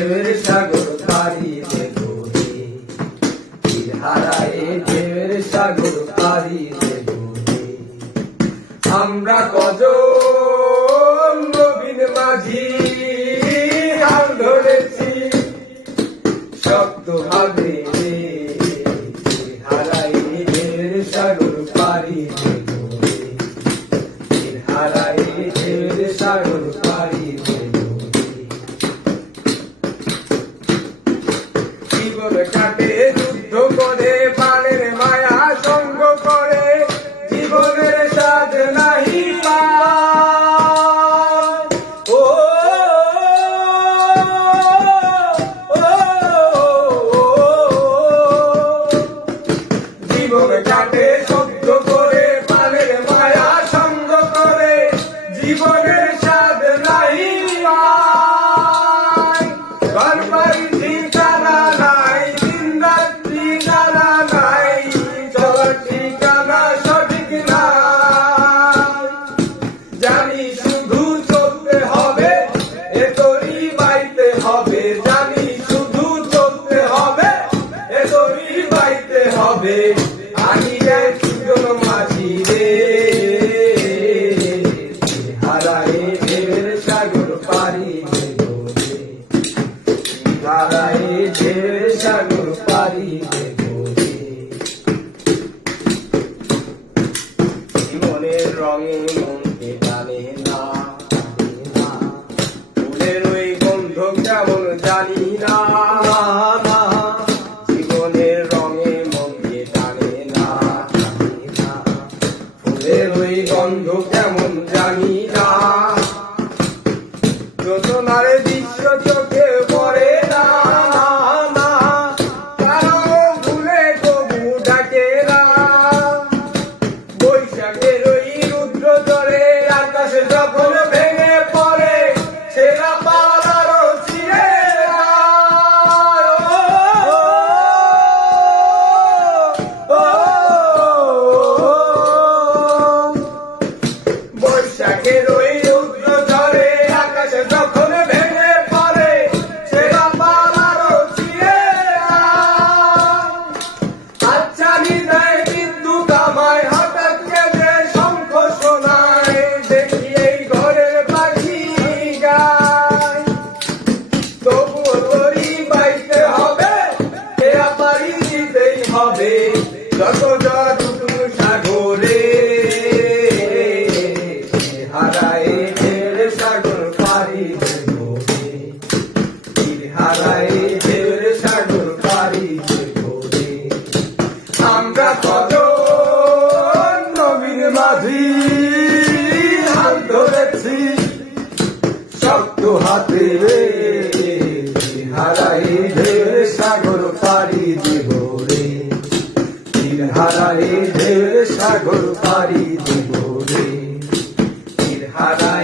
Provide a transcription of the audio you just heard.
ঢেউয়ের সাগর পাড়ি দেব রে, তীর হারায় ঢেউয়ের সাগর পাড়ি দেব রে। আমরা কজন নবীন মাঝি হাল ধরেছি শক্ত ভাবে রে, তীর হারায় ঢেউয়ের সাগর পাড়ি দেব রে, তীর হারায় ঢেউয়ের সাগর পাড়ি দেব রে। জীবন কাটে যুদ্ধ করে প্রাণের মায়া সঙ্গ করে, জীবনের স্বাদ নাহি পায়। ও জীবন কাটে সহ্য করে প্রাণের মায়া সঙ্গ করে, জীবনের স্বাদ নাহি পায়। ঘর বাড়ি ঠিকানা নাই, দিন রাত্রি জানা নাই, চলার ঠিকানা সঠিক নাই। জানি শুধু চলতে হবে, এ তরি বাইতে হবে, জানি শুধু চলতে হবে, এ তরি বাইতে হবে। আমি এক সুজন মাঝি রে, হারায় ঢেউয়ের সাগর পাড়ি দেব রে, হারায় ঢেউয়ের সাগর পাড়ি দেব রে। জীবনের রঙে মনকে টানে না, ফুলের ওই গন্ধ কেমন জানি না। জীবনের রঙে মনকে টানে না, ফুলের ওই গন্ধ কেমন জানি না। যোজনার দৃশ্য চোখে পড়ে না, কারো ভুলে তবু ডাকে না। বৈশাখের ওই রুদ্র জ্বরে আকাশে যখন ভেঙে পড়ে, সেরা পালারও ছিঁড়ে বৈশাখের ওই রুদ্র ঝড়ে আকাশে যখন ভেঙে পড়ে, সেরা পালারও ছিঁড়ে আচ্ছানি দেয় বিদ্যুৎ আমায়, হঠাৎ কেঁদে শঙ্খ শোনায়, দেখি এই ঘরের পাখি গায়। তবুও তরি বাইতে হবে, এ পাড়ি দিতেই হবে, যত যতটুকু সাগরে, হারায় ঢেউয়ের সাগর পাড়ি দেব রে, তীর হারায় ঢেউয়ের সাগর পাড়ি দেব রে। আমরা কজন নবীন মাঝি হাল ধরেছি শক্ত হাতে রে, হারায় ঢেউয়ের সাগর পাড়ি দেব রে, তীর হারায় ঢেউয়ের সাগর পাড়ি দেব রে, তীর হারায়